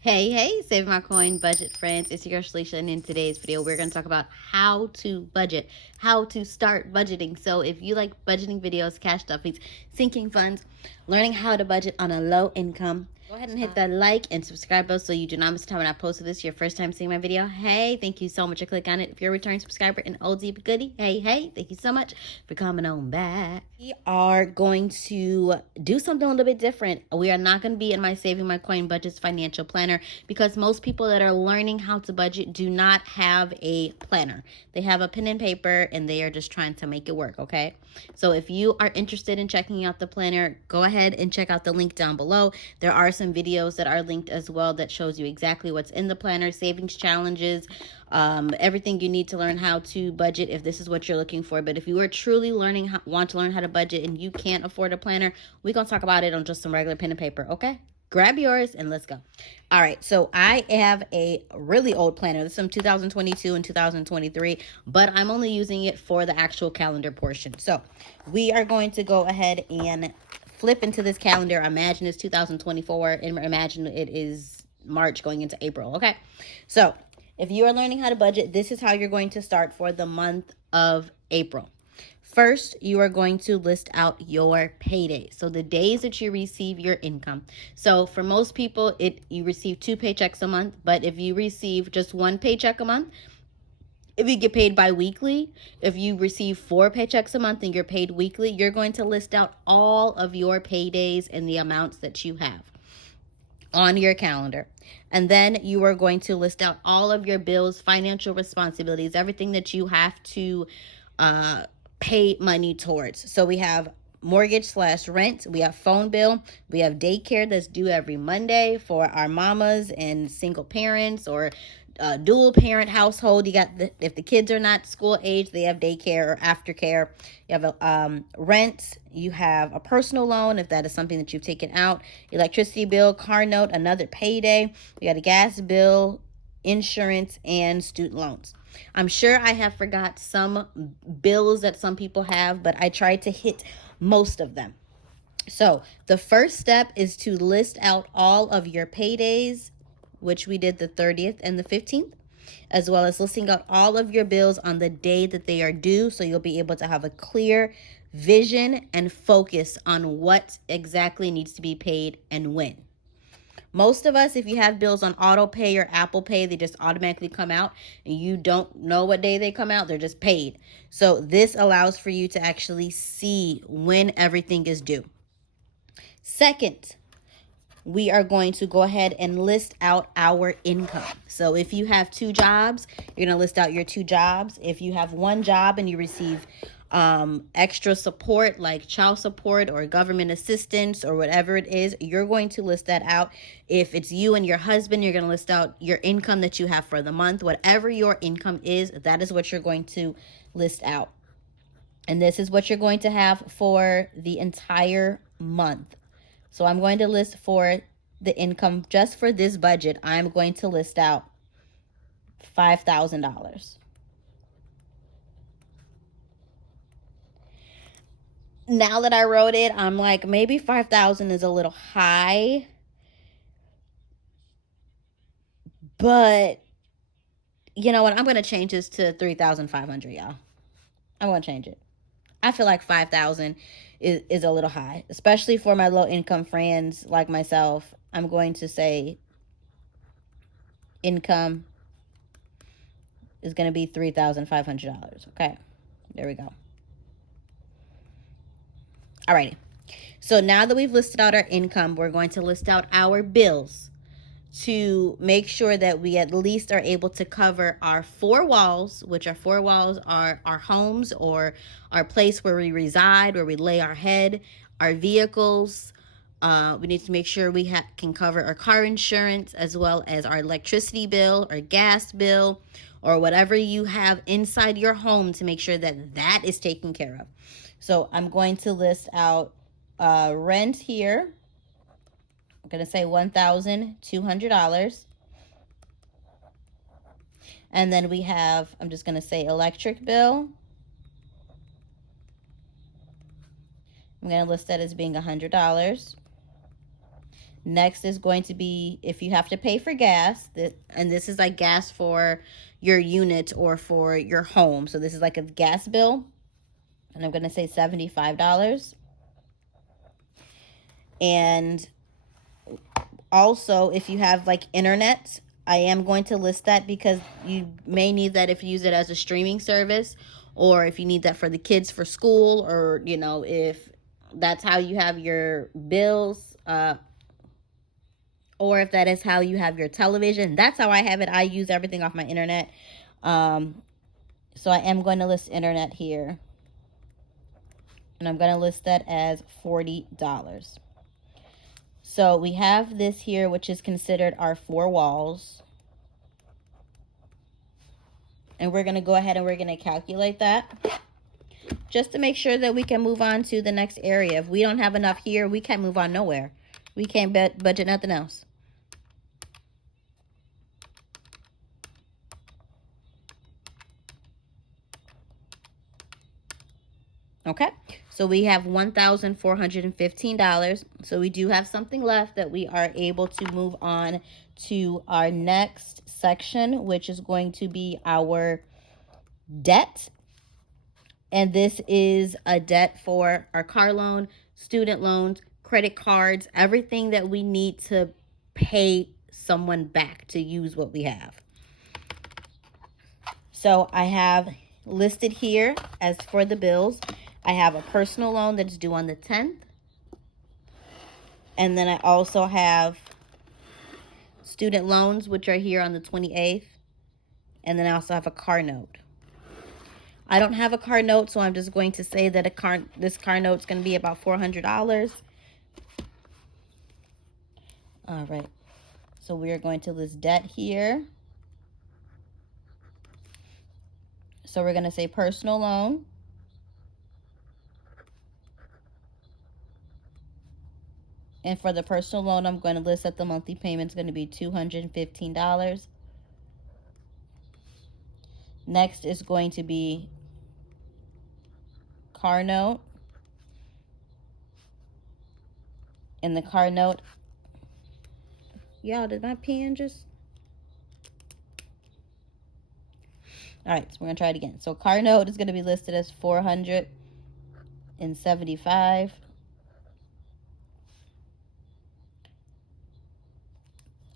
Hey, save my coin budget friends. It's your girl Shalisha, and in today's video, we're going to talk about how to budget, how to start budgeting. So if you like budgeting videos, cash stuffings, sinking funds, learning how to budget on a low income, go ahead and hit that like and subscribe button so you do not miss a time when I post this. Your first time seeing my video, hey, thank you so much for clicking on it. If you're a returning subscriber and oldie but goodie, hey, thank you so much for coming on back. We are going to do something a little bit different. We are not going to be in my Saving My Coin Budgets financial planner because most people that are learning how to budget do not have a planner. They have a pen and paper and they are just trying to make it work, okay? So if you are interested in checking out the planner, go ahead and check out the link down below. There are some videos that are linked as well that shows you exactly what's in the planner, savings challenges, everything you need to learn how to budget if this is what you're looking for. But if you are truly want to learn how to budget and you can't afford a planner, we're going to talk about it on just some regular pen and paper, okay? Grab yours and let's go. All right, so I have a really old planner. This is from 2022 and 2023, but I'm only using it for the actual calendar portion. So we are going to go ahead and flip into this calendar. Imagine it's 2024 and imagine it is March going into April, okay? So if you are learning how to budget, this is how you're going to start for the month of April. First, you are going to list out your payday. So the days that you receive your income. So for most people, you receive 2 paychecks a month. But if you receive just 1 paycheck a month, if you get paid bi-weekly, if you receive 4 paychecks a month and you're paid weekly, you're going to list out all of your paydays and the amounts that you have on your calendar. And then you are going to list out all of your bills, financial responsibilities, everything that you have to pay money towards. So we have mortgage/rent, we have phone bill, we have daycare that's due every Monday for our mamas and single parents or dual parent household. You got if the kids are not school age, they have daycare or aftercare. You have a rent. You have a personal loan if that is something that you've taken out. Electricity bill, car note, another payday. We got a gas bill, insurance, and student loans. I'm sure I have forgot some bills that some people have, but I tried to hit most of them. So the first step is to list out all of your paydays, which we did the 30th and the 15th, as well as listing out all of your bills on the day that they are due. So you'll be able to have a clear vision and focus on what exactly needs to be paid and when. Most of us, if you have bills on auto pay or Apple Pay, they just automatically come out and you don't know what day they come out. They're just paid. So this allows for you to actually see when everything is due. Second, we are going to go ahead and list out our income. So if you have 2 jobs, you're going to list out your 2 jobs. If you have 1 job and you receive extra support like child support or government assistance or whatever it is, you're going to list that out. If it's you and your husband, you're going to list out your income that you have for the month. Whatever your income is, that is what you're going to list out. And this is what you're going to have for the entire month. So I'm going to list for the income just for this budget. I'm going to list out $5,000. Now that I wrote it, I'm like, maybe 5,000 is a little high. But you know what? I'm going to change this to 3,500, y'all. I'm going to change it. I feel like 5,000 is a little high, especially for my low income friends like myself. I'm going to say income is going to be $3,500. Okay, there we go. Alrighty. So now that we've listed out our income, we're going to list out our bills to make sure that we at least are able to cover our 4 walls, which our 4 walls are our homes or our place where we reside, where we lay our head, our vehicles. We need to make sure we can cover our car insurance as well as our electricity bill or gas bill or whatever you have inside your home to make sure that that is taken care of. So I'm going to list out rent here. I'm going to say $1,200. And then we have, I'm just going to say electric bill. I'm going to list that as being $100. Next is going to be if you have to pay for gas, and this is like gas for your unit or for your home. So this is like a gas bill, and I'm going to say $75. And also, if you have like internet, I am going to list that because you may need that if you use it as a streaming service, or if you need that for the kids for school, or if that's how you have your bills, or if that is how you have your television. That's how I have it. I use everything off my internet. So I am going to list internet here, and I'm going to list that as $40. So we have this here, which is considered our 4 walls. And we're going to go ahead and we're going to calculate that just to make sure that we can move on to the next area. If we don't have enough here, we can't move on nowhere. We can't budget nothing else. Okay, so we have $1,415. So we do have something left that we are able to move on to our next section, which is going to be our debt. And this is a debt for our car loan, student loans, credit cards, everything that we need to pay someone back to use what we have. So I have listed here as for the bills, I have a personal loan that's due on the 10th. And then I also have student loans, which are here on the 28th. And then I also have a car note. I don't have a car note, so I'm just going to say that this car note is going to be about $400. All right. So we are going to list debt here. So we're going to say personal loan. And for the personal loan, I'm going to list that the monthly payment is going to be $215. Next is going to be car note. And the car note, y'all, did my pen just... All right, so we're going to try it again. So car note is going to be listed as $475.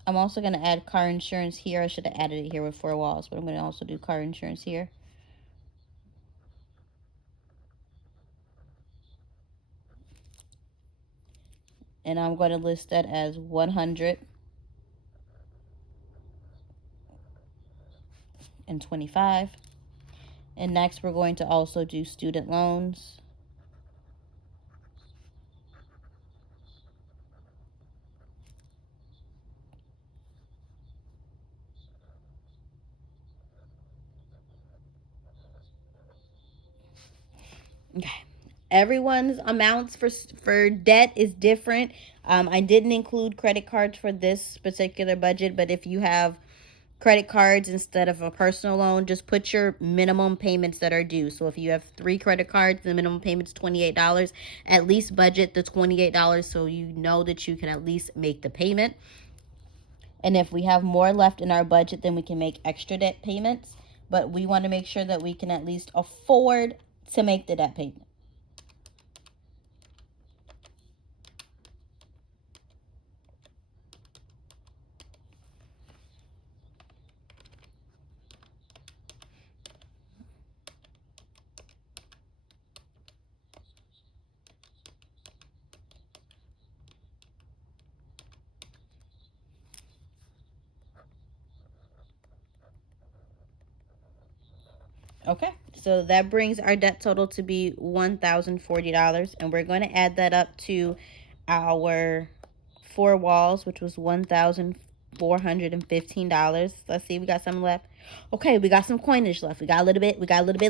I'm also going to add car insurance here. I should have added it here with 4 walls, but I'm going to also do car insurance here. And I'm going to list that as $125. And next we're going to also do student loans. Okay. Everyone's amounts for debt is different. I didn't include credit cards for this particular budget, but if you have credit cards instead of a personal loan, just put your minimum payments that are due. So if you have 3 credit cards, the minimum payment's $28. At least budget the $28 so you know that you can at least make the payment. And if we have more left in our budget, then we can make extra debt payments. But we want to make sure that we can at least afford to make the debt payment. Okay, so that brings our debt total to be $1,040, and we're going to add that up to our 4 walls, which was $1,415. Let's see, we got some left. Okay, we got some coinage left. We got a little bit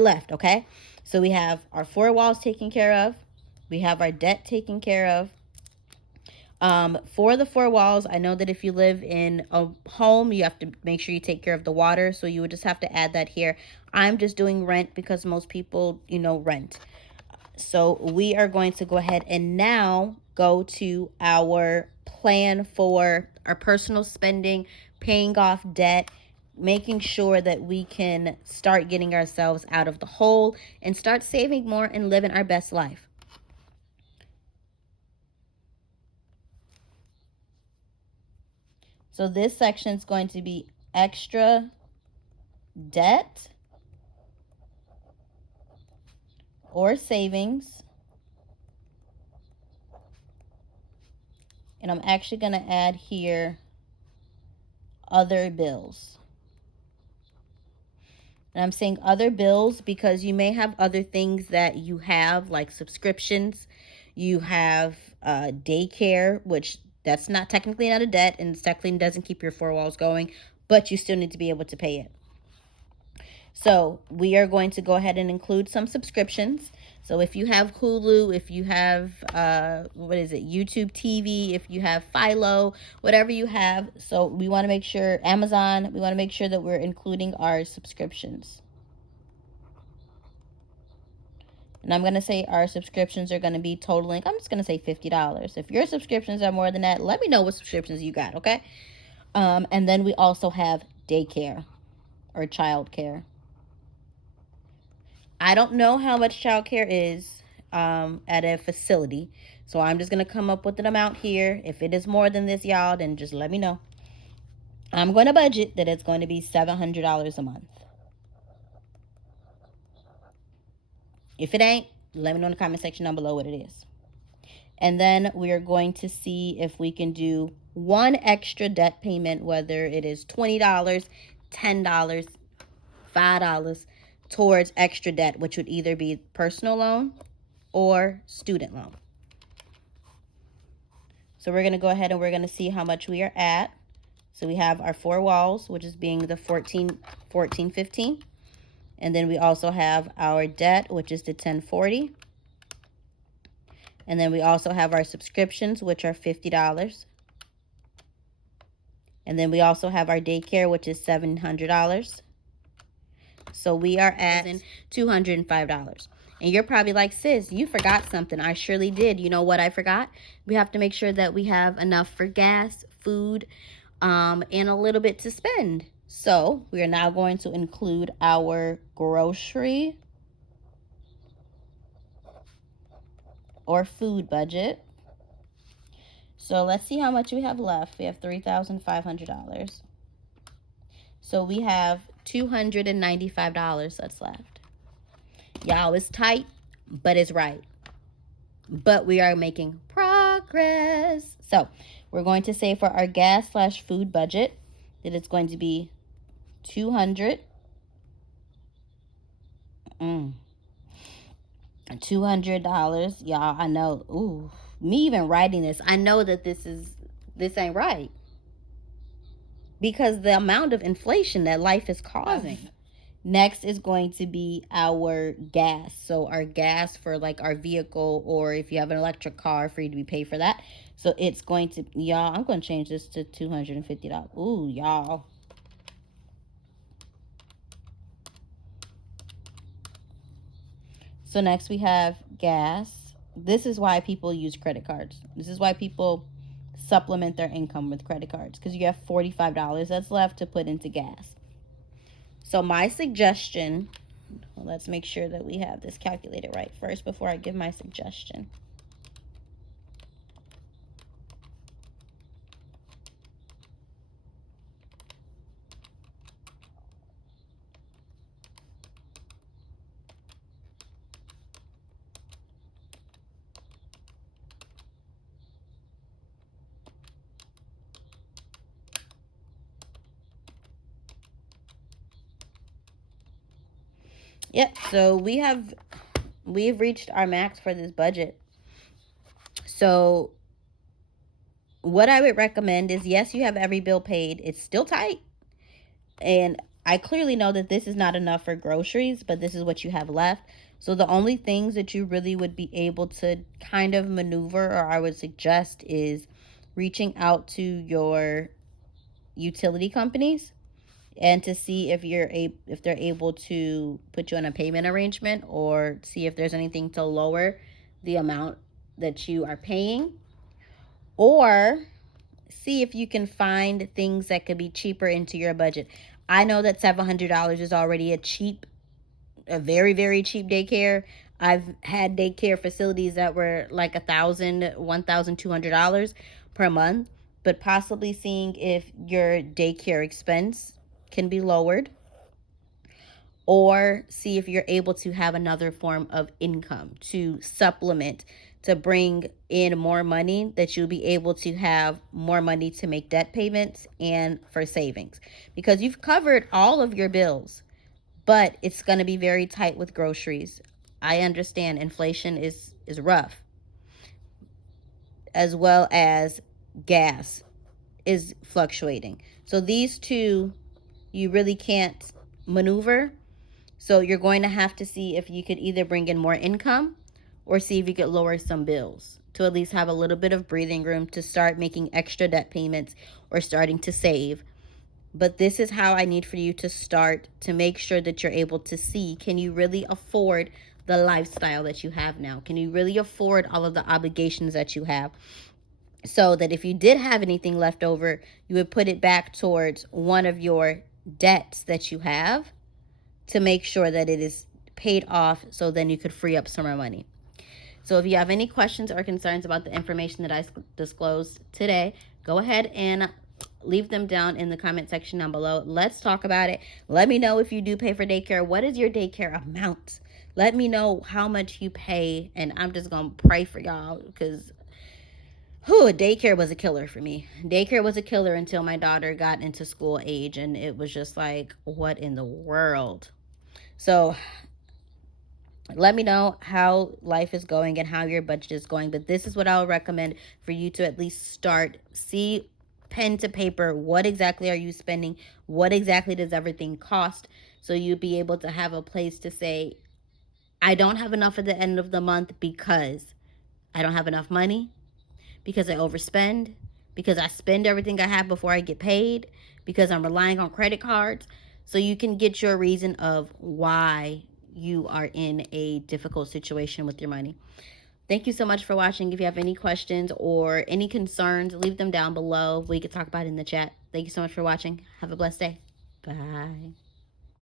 left, okay? So we have our 4 walls taken care of. We have our debt taken care of. For the 4 walls, I know that if you live in a home, you have to make sure you take care of the water. So you would just have to add that here. I'm just doing rent because most people, rent. So we are going to go ahead and now go to our plan for our personal spending, paying off debt, making sure that we can start getting ourselves out of the hole and start saving more and living our best life. So this section is going to be extra debt or savings. And I'm actually going to add here other bills. And I'm saying other bills because you may have other things that you have, like subscriptions. You have daycare, which that's not technically not a debt and technically doesn't keep your four walls going, but you still need to be able to pay it. So we are going to go ahead and include some subscriptions. So if you have Hulu, if you have, YouTube TV, if you have Philo, whatever you have. So we want to make sure, Amazon, we want to make sure that we're including our subscriptions. And I'm going to say our subscriptions are going to be totaling, I'm just going to say $50. If your subscriptions are more than that, let me know what subscriptions you got, okay? And then we also have daycare or childcare. I don't know how much childcare is at a facility. So I'm just going to come up with an amount here. If it is more than this, y'all, then just let me know. I'm going to budget that it's going to be $700 a month. If it ain't, let me know in the comment section down below what it is. And then we are going to see if we can do one extra debt payment, whether it is $20, $10, $5, towards extra debt, which would either be personal loan or student loan. So we're going to go ahead and we're going to see how much we are at. So we have our four walls, which is being the 15. And then we also have our debt, which is the 1040. And then we also have our subscriptions, which are $50. And then we also have our daycare, which is $700. So we are at $205. And you're probably like, sis, you forgot something. I surely did. You know what I forgot? We have to make sure that we have enough for gas, food, and a little bit to spend. So we are now going to include our grocery or food budget. So let's see how much we have left. We have $3,500. So we have $295 that's left. Y'all, it's tight, but it's right. But we are making progress. So we're going to say for our gas/food budget that it's going to be $200. $200. Y'all, I know. Ooh, me even writing this, I know that this ain't right. Because the amount of inflation that life is causing. Next is going to be our gas. So our gas for like our vehicle, or if you have an electric car, for you to be paid for that. So it's going to, y'all, I'm going to change this to $250. Ooh, y'all. So next we have gas. This is why people use credit cards. This is why people supplement their income with credit cards, because you have $45 that's left to put into gas. So my suggestion, well, let's make sure that we have this calculated right first before I give my suggestion. Yep, so we've reached our max for this budget. So what I would recommend is, yes, you have every bill paid. It's still tight. And I clearly know that this is not enough for groceries, but this is what you have left. So the only things that you really would be able to kind of maneuver, or I would suggest, is reaching out to your utility companies and to see if they're able to put you on a payment arrangement, or see if there's anything to lower the amount that you are paying. Or see if you can find things that could be cheaper into your budget. I know that $700 is already a very, very cheap daycare. I've had daycare facilities that were like $1,200 per month, but possibly seeing if your daycare expense can be lowered, or see if you're able to have another form of income to supplement, to bring in more money, that you'll be able to have more money to make debt payments and for savings, because you've covered all of your bills, but it's going to be very tight with groceries. I understand inflation is rough, as well as gas is fluctuating. So these two you really can't maneuver. So you're going to have to see if you could either bring in more income or see if you could lower some bills to at least have a little bit of breathing room to start making extra debt payments or starting to save. But this is how I need for you to start, to make sure that you're able to see, can you really afford the lifestyle that you have now? Can you really afford all of the obligations that you have? So that if you did have anything left over, you would put it back towards one of your debts that you have to make sure that it is paid off, so then you could free up some more money. So if you have any questions or concerns about the information that I disclosed today, go ahead and leave them down in the comment section down below. Let's talk about it. Let me know if you do pay for daycare. What is your daycare amount? Let me know how much you pay, and I'm just going to pray for y'all, because daycare was a killer for me. Daycare was a killer until my daughter got into school age, and it was just like, what in the world? So let me know how life is going and how your budget is going. But this is what I'll recommend for you to at least start. See, pen to paper, what exactly are you spending? What exactly does everything cost? So you'll be able to have a place to say, I don't have enough at the end of the month because I don't have enough money, because I overspend, because I spend everything I have before I get paid, because I'm relying on credit cards. So you can get your reason of why you are in a difficult situation with your money. Thank you so much for watching. If you have any questions or any concerns, leave them down below. We can talk about it in the chat. Thank you so much for watching. Have a blessed day. Bye.